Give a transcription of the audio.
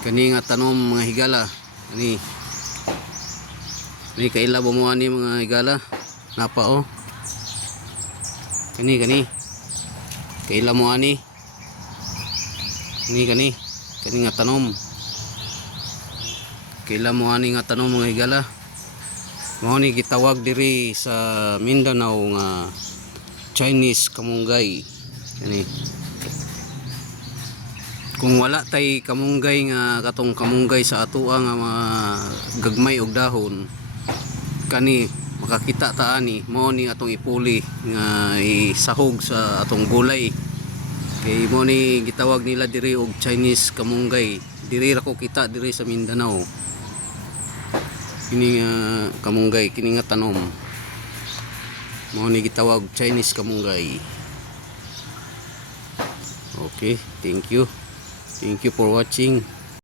Kani nga tanom mga higala. Kani kaila mo ani mga higala. Napa oh. Kani kaila mo ani. Kani nga tanom. Kaila mo ani nga tanom mga higala. Mao ni gitawag diri sa Mindanao nga Chinese kamunggay. Kani. Kung wala tay kamunggay nga katong kamunggay sa atoa nga mga gagmay og dahon, kani makakita ta ani mao ni atong ipuli nga isahog sa atong gulay. Kay mao ni gitawag nila diri og Chinese kamunggay. Diri ra ko kita diri sa Mindanao. Kini nga kamunggay, kini nga tanom. Mao ni gitawag Chinese kamunggay. Okay, thank you. Thank you for watching.